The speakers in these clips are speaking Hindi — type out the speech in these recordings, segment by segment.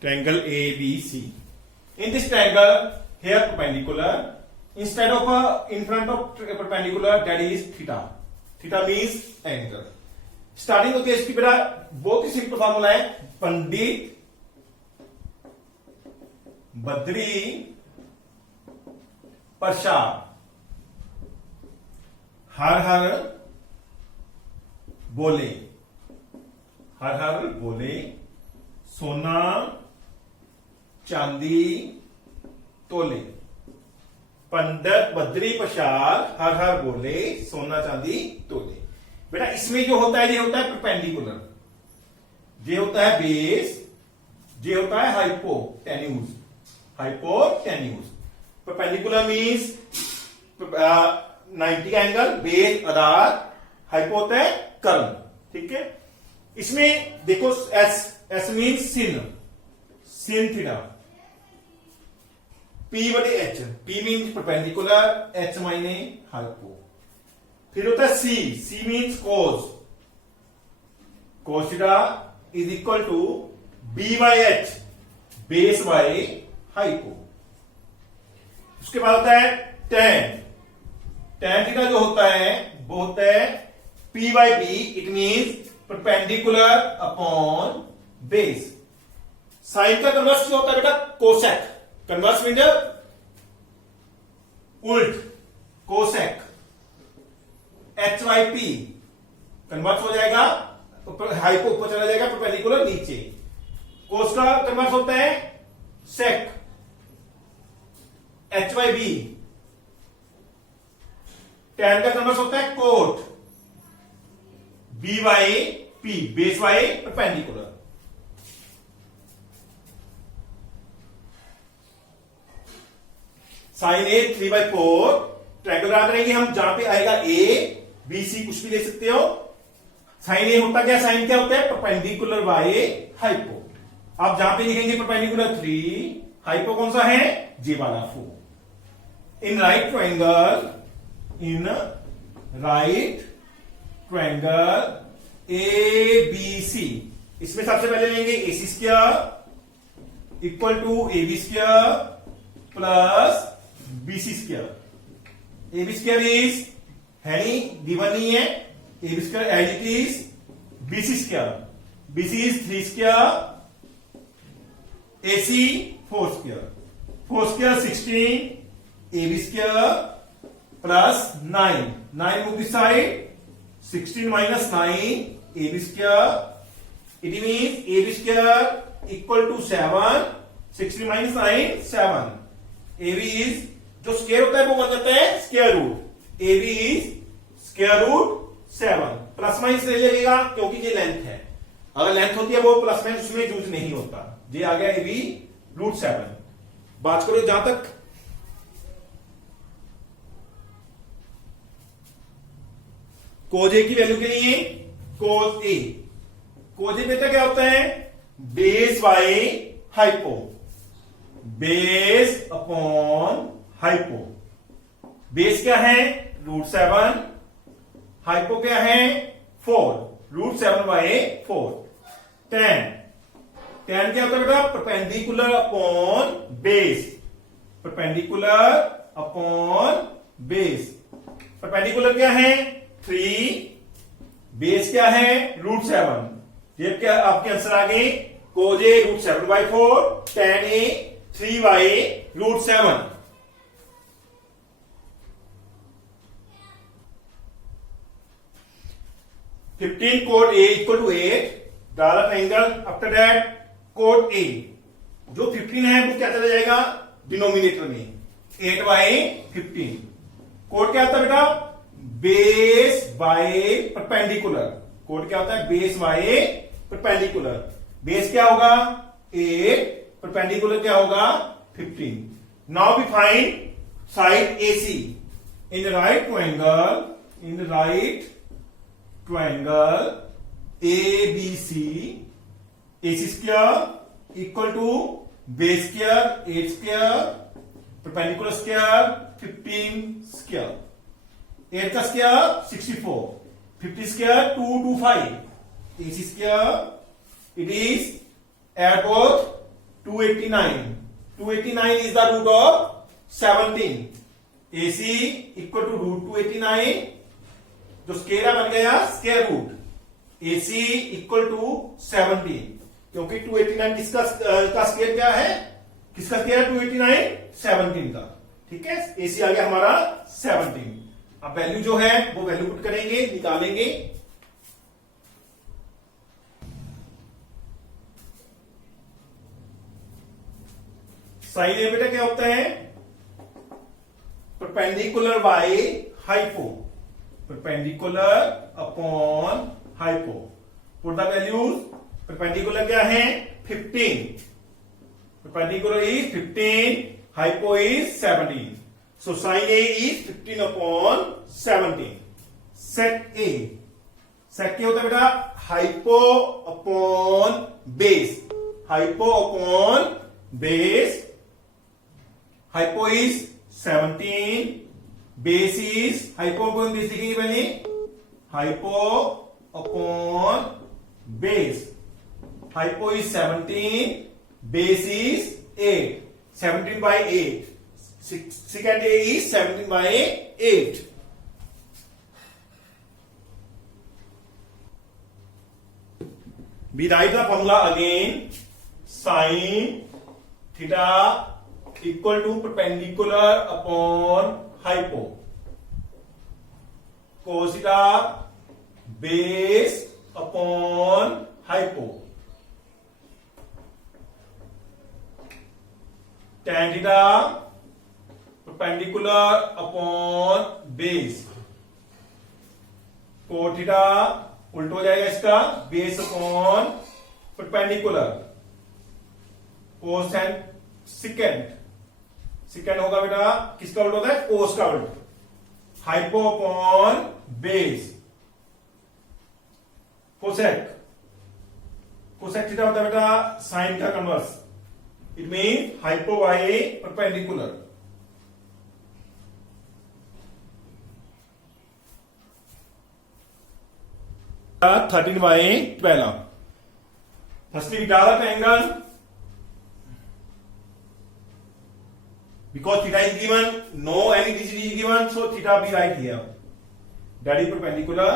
triangle ABC. In this triangle, here perpendicular, instead of in front of perpendicular, that is theta. Theta means angle. Starting होती है इसकी बेटा बहुत ही सिंपल फॉर्मूला है, पंडित बद्री प्रसाद हर हर बोले, हर हर बोले, सोना चांदी तोले। पंडित बद्री प्रसाद हर हर बोले, सोना चांदी तोले। बेटा इसमें जो होता है ये होता है परपेंडिकुलर, ये होता है बेस, ये होता है hypotenuse. Hypotenuse perpendicular means 90 angle, base आधार, हाइपो होता है कर्म। ठीक है, इसमें देखो S means sine, sine theta. P बटे H, P means perpendicular, H मायने हाइपो। फिर होता है C, C means cos, cos theta is equal to B by H, base by hypo. उसके बाद होता है टेन, टेन थीटा जो होता है वो होता है P by B, it means perpendicular upon base. Sine का कन्वर्स क्या होता है बेटा? कोसेक। कन्वर्स मीन उल्ट, cosec. H by P converse हो जाएगा, हाइपो ऊपर चला जाएगा, परपेंडिकुलर नीचे। कोस का कन्वर्स होता है sec, H by B. Tan का कन्वर्स होता है cot, B by P, base by perpendicular. Sine A 3/4, triangle याद रहेंगे हम, जहां पे आएगा ए बी सी कुछ भी ले सकते हो। साइन ए होता क्या, साइन क्या होता है? Perpendicular by hypo. आप जहां पे लिखेंगे परपेंडिकुलर 3, हाइपो कौन सा है? जे वाला 4। In right triangle, in right triangle A B C, इसमें सबसे पहले लेंगे A C square equal to A B square plus B C square. A B square is है नहीं, गिवन नहीं है, A B square as it is B C square. B C is 3 square, A C 4 square, 4 square 16, A B square plus 9, 9 move this side, 16 minus 9, A B square. It means A B square equal to 7, 16 minus 9 7। A B is, जो स्क्वायर होता है वो बन जाता है square root, A B is square root 7। Plus minus ले लगेगा क्योंकि ये लेंथ है, अगर लेंथ होती है वो प्लस माइनस उसमें यूज नहीं होता। ये आ गया ए बी रूट 7। बात करो जहां तक कोज ए की वैल्यू के लिए, कोज ए, कोज ए बेटा क्या होता है? Base by hypo, base upon hypo. Base क्या है? रूट 7, हाइपो क्या है? 4, रूट 7 बाय 4। टेन, टेन क्या होता है बेटा? Perpendicular upon base, perpendicular upon base. Perpendicular क्या है? 3, बेस क्या है? रूट 7। ये क्या आपके आंसर आ गए? Cos A root 7/4, tan A 3 by root 7। Fifteen cot A equal to 8, draw the triangle. After that cot A, जो 15 है वो क्या चला जाएगा डिनोमिनेटर में, 8/15। कोड क्या होता है बेटा? Base by perpendicular. कोड क्या होता है? Base by perpendicular. बेस क्या होगा? 8, परपेंडिकुलर क्या होगा? 15। Now we find side AC in right triangle, in right triangle ABC, AC square equal to base square 8 square, perpendicular square 15 square. 8 का square 64, 50 square 225, AC square. It is add both 289. 289 is the root of 17. AC equal to root 289, जो स्केयर बन गया square root. AC equal to 17, क्योंकि 289 किसका का स्केयर क्या है, किसका स्केयर 289 17 का. ठीक है, AC आ गया हमारा 17. अब वैल्यू जो है वो वैल्यू पुट करेंगे, निकालेंगे. साइन ए बेटा क्या होता है, perpendicular by hypo, perpendicular upon hypo. Put the values. Perpendicular क्या है 15, perpendicular is 15, hypo is 17. So sin A is 15 upon 17. Sec A. Sec क्या होता है बेटा, hypo upon base, hypo upon base. Hypo is 17, base is, hypo upon base लिखेंगे पहले, hypo upon base. Hypo is 17, base is 8, 17 by 8. Secant A is 17 by 8. We write the formula again. Sin theta equal to perpendicular upon hypo. Cos theta base upon hypo. Tan theta perpendicular upon base. Cot theta उल्टा हो जाएगा इसका, base upon perpendicular. Cos and secant, secant होगा बेटा किसका उल्टा होता है, कोस का उल्टा. Hypo upon base. Cosec, cosec theta होता है बेटा साइन का converse. It mean hypo by perpendicular. 13 by 12. Firstly, we draw the angle. Because theta is given, no any digit is given, so theta be right here. That is perpendicular.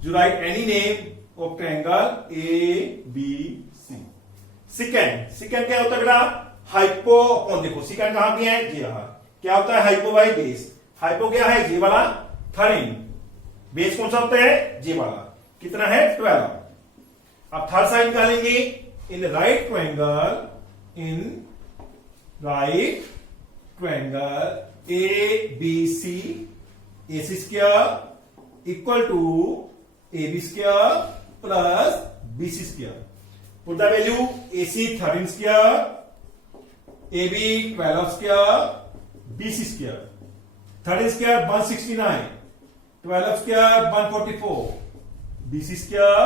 You write any name of triangle A, B, C. Secant, secant क्या होता है बेटा, हाइपो अपॉन, देखो secant कहां पे है, ये रहा. क्या होता है हाइपो बाय बेस. हाइपो क्या है, जे वाला 13. बेस कौन सा होता है, जे वाला. कितना है 12. अब थर्ड साइन निकालेंगे. In right triangle, in right triangle A B C, A C square equal to A B square plus B C square. Put the value. A C 13 square, A B 12 square, B C square. 13 square 169, 12 square 144, BC square,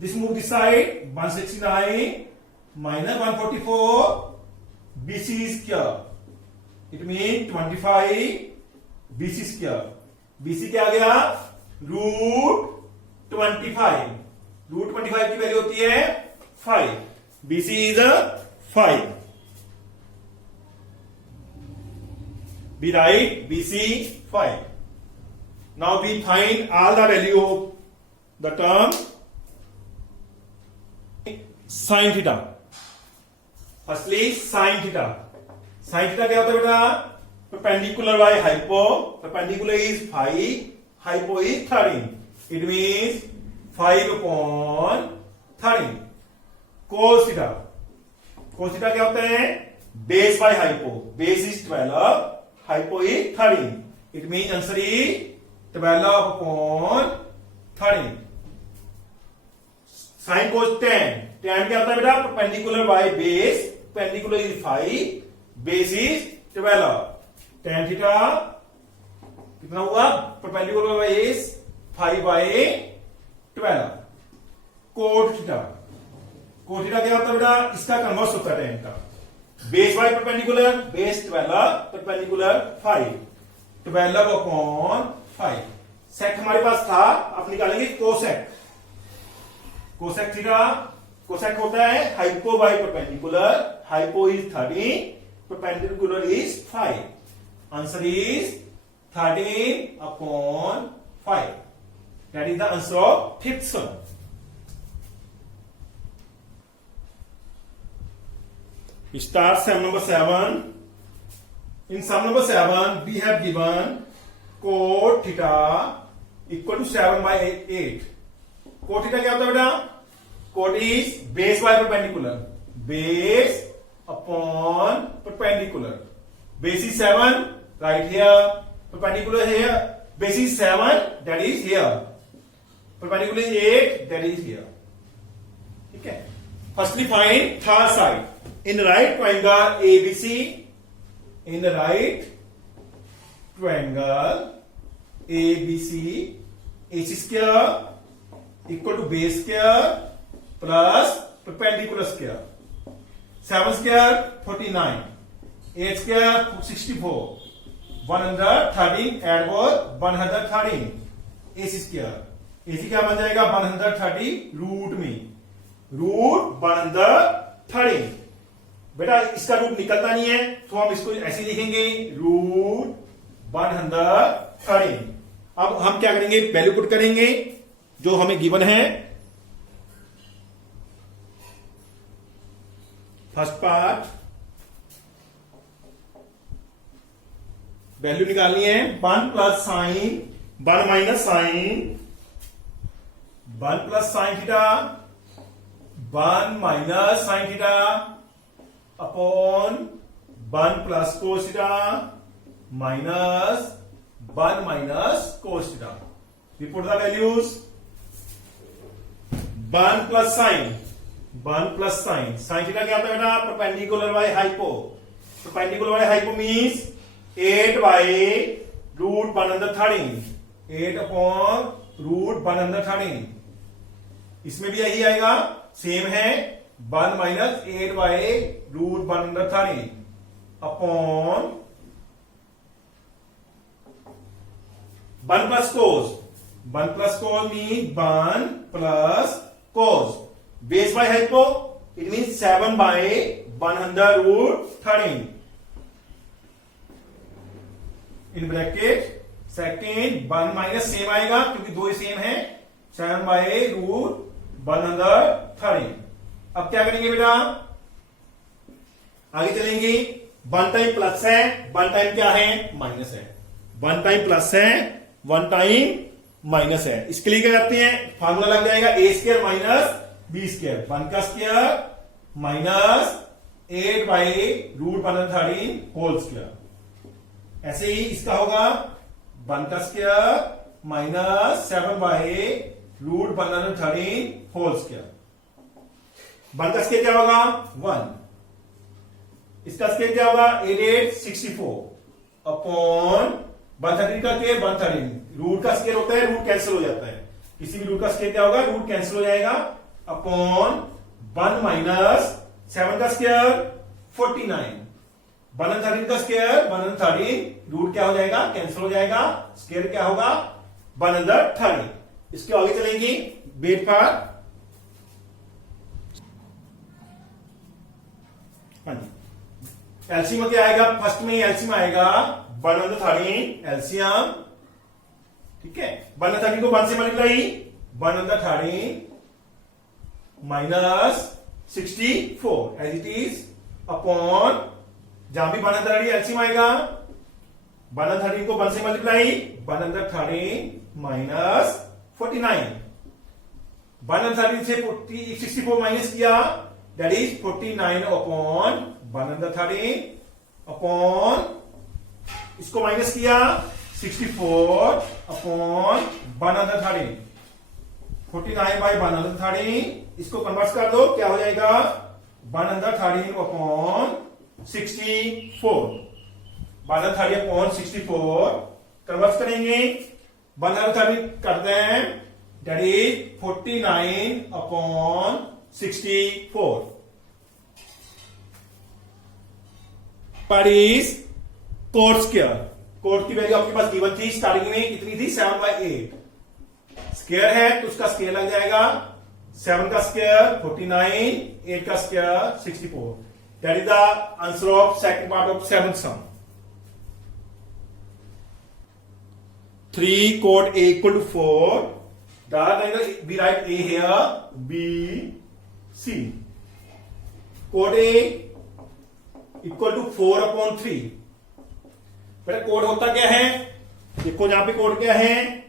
this move this side, 169 minus 144, BC square. It means 25 BC square. BC क्या आ गया, रूट 25. रूट 25 की वैल्यू होती है 5. BC is 5. We write BC 5. Now we find all the value of the term sin theta. Firstly, sin theta. Sin theta क्या होता है बेटा, perpendicular by hypo. Perpendicular is 5, hypo is 13. It means 5 upon 13. Cos theta. Cos theta क्या होता है, base by hypo. Base is 12, hypo is 13. It means answer is 12 upon 13. Sine cos tan. tan क्या होता है बेटा, perpendicular by base. Perpendicular is 5, base is 12. tan theta कितना हुआ, perpendicular by base 5 by 12. Cot theta. Cot theta क्या होता है बेटा, इसका कन्वर्स होता है tan का. Base by perpendicular, base 12, perpendicular 5, 12 upon 5. सेक हमारे पास था, अब निकालेंगे कोसेक. कोसेक थीटा, कोसेक होता है hypo by perpendicular, hypo is 13, perpendicular is 5. Answer is 13 upon 5. That is the answer of fifth sum. We start sum number 7. In sum number 7, we have given cot theta equal to 7 by 8. Cot theta क्या होता है बेटा? Cot is base by perpendicular. Base upon perpendicular. Base is 7, right here. Perpendicular here. Base is 7, that is here. Perpendicular is 8, that is here. Okay. Firstly, find third side. In right triangle ABC, in the right triangle ABC, AC square equal to base square plus perpendicular square. 7 square 49, 8 square 64, 113 add both 113 AC square. AC क्या बन जाएगा 130 रूट में, रूट 113. बेटा इसका रूट निकलता नहीं है तो हम इसको ऐसे लिखेंगे रूट 113. अब हम क्या करेंगे, वैल्यू पुट करेंगे जो हमें गिवन है. फर्स्ट पार्ट वैल्यू निकालनी है. 1 plus sine 1 minus sine 1 plus sine theta 1 minus sine theta upon 1 plus cos theta minus 1 minus cos theta. We put the values. 1 plus sine 1 plus sine sin theta क्या होता है बेटा? Perpendicular by hypo. Perpendicular by hypo means 8 by root 113, 8 upon root 113. इसमें भी यही आएगा, सेम है. 1 minus 8 by root 113 upon 1 plus cos. 1 plus cos mean 1 plus cos. Base by hypo it mean 7 by 100 root 13. In bracket second 1 minus same आएगा क्योंकि दो ही सेम है. 7 by रूट 113. अब क्या करेंगे बेटा, आगे चलेंगे. 1 टाइम प्लस है, 1 टाइम क्या है? माइनस है. 1 टाइम प्लस है, 1 टाइम माइनस है. इसके लिए क्या करते हैं, फार्मूला लग जाएगा A square minus B square. 1 का square minus 8 by root 113 whole square. ऐसे ही इसका होगा 1 का square minus 7 by root 113 whole square. 1 का स्क्वायर क्या होगा 1. इसका स्क्वायर क्या होगा 8864 अपॉन 113 का स्क्वायर 113. रूट का स्क्वायर होता है, रूट कैंसिल हो जाता है. किसी भी रूट का स्क्वायर क्या होगा, रूट कैंसिल हो जाएगा. अपॉन 1 माइनस 7 का स्क्वायर 49, 113 का स्क्वायर 113. रूट क्या हो जाएगा, कैंसिल हो जाएगा. स्क्वायर क्या होगा 130. इसके आगे चलेंगे. वेट फॉर एलसीएम क्या आएगा, फर्स्ट में एलसीएम आएगा 113 एलसीएम. ठीक है, 113 को 1 से multiply 113 minus 64 as it is upon जहां भी 113 एलसीएम आएगा 113 को 1 से मल्टीप्लाई 113 माइनस 49. 113 से 64 माइनस किया दैट इज 49 अपॉन 113 अपॉन इसको माइनस किया 64 अपॉन 113. 49 बाई 113. इसको कन्वर्ट कर दो, क्या हो जाएगा 113 अपॉन 64. 113 अपॉन 64 कन्वर्ट करेंगे. 113 करते हैं दैट इज 49 अपॉन 64. पर इज कोट स्क्वायर. कोट की वैल्यू आपके पास गिवन थी स्टार्टिंग में, कितनी थी 7 by 8. स्क्वायर है तो उसका स्क्वायर लग जाएगा. 7 का स्क्वायर 49, 8 का square 64. That is the answer of second part of seventh sum. 3 cot A equal to 4. We write A here, B, C. Cot A equal to 4 upon 3. बेटा कोड होता क्या है? देखो यहां पे कोड क्या है?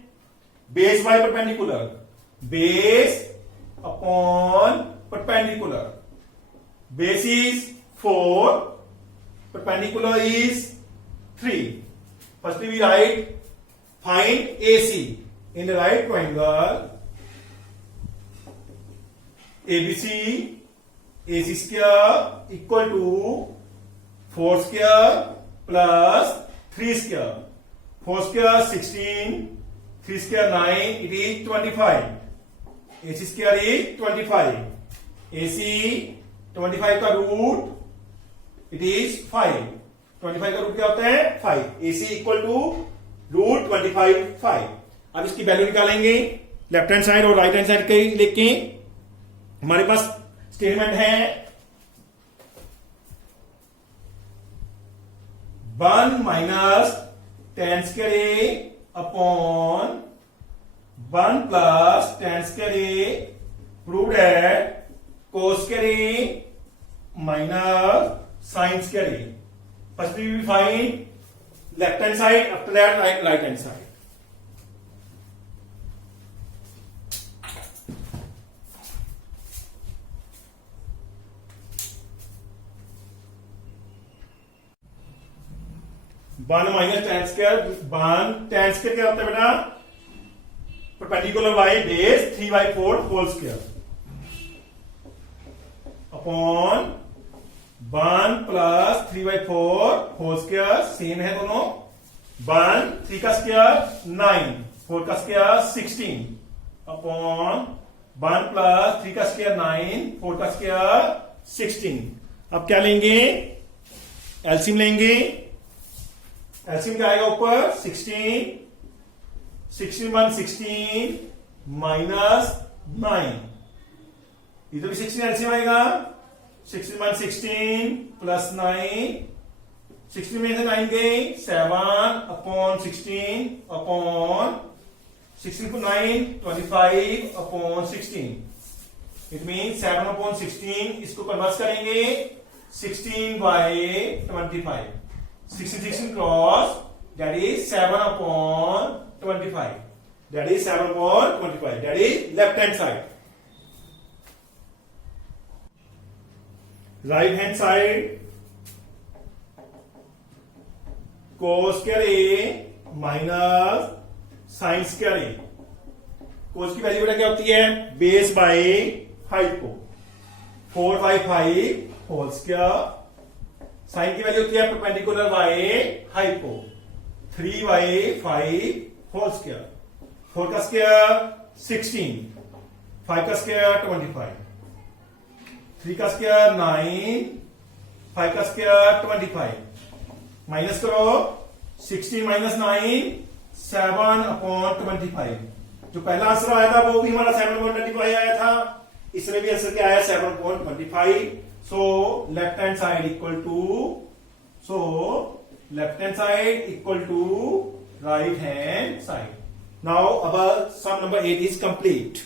Base by perpendicular, base upon perpendicular. Base is 4, perpendicular is 3. Firstly we write find AC in the right triangle ABC. AC square equal to 4 square plus 3 square. 4 square 16, 3 square 9, it is 25. AC square is 25. AC 25 का रूट इट इज 5. 25 का रूट क्या होता है? 5. AC equal to root 25 5. अब इसकी वैल्यू निकालेंगे लेफ्ट हैंड साइड और राइट हैंड साइड के लेके. हमारे पास स्टेटमेंट है 1 minus tan square A upon 1 plus tan square A proved that cos square A minus sin square A. Firstly we find left hand side, after that right hand side. One minus tan square. One tan square क्या होता है बेटा? Perpendicular y base 3/4 whole square upon 1 plus 3/4 whole square. Same है दोनों. 1 3 का स्क्वायर 9, 4 का स्क्वायर 16 अपॉन 1 प्लस 3 का स्क्वायर 9, 4 का स्क्वायर 16. अब क्या लेंगे? एलसीएम लेंगे. एलसीएम क्या आएगा ऊपर? 16. 16 1 16 माइनस 9. इधर भी 16 एलसीएम आएगा. 16 1 16 प्लस 9. 16 में से 9 गए 7 अपॉन 16 अपॉन 16 को 9 25 अपॉन 16. It mean 7 upon 16. इसको कन्वर्ट करेंगे 16/25. 16 cross that is 7 upon 25. That is 7 upon 25. That is left hand side. Right hand side cos square A minus sin square A. cos की वैल्यू बेटा क्या होती है? बेस बाय हाइट को 4/5 होल स्क्वायर. sin की वैल्यू होती है परपेंडिकुलर बाय हाइट को 3/5 होल स्क्वायर. 4 का स्क्वायर 16, 5 का स्क्वायर 25, 3 का स्क्वायर 9, 5 का स्क्वायर 25. माइनस करो 16 माइनस 9 7 अपॉन 25. जो पहला आंसर आया था वो भी हमारा 7/25 आया था. इसमें भी आंसर क्या आया? 7/25. So left hand side equal to right hand side. Now अब सम नंबर 8 इज कंप्लीट.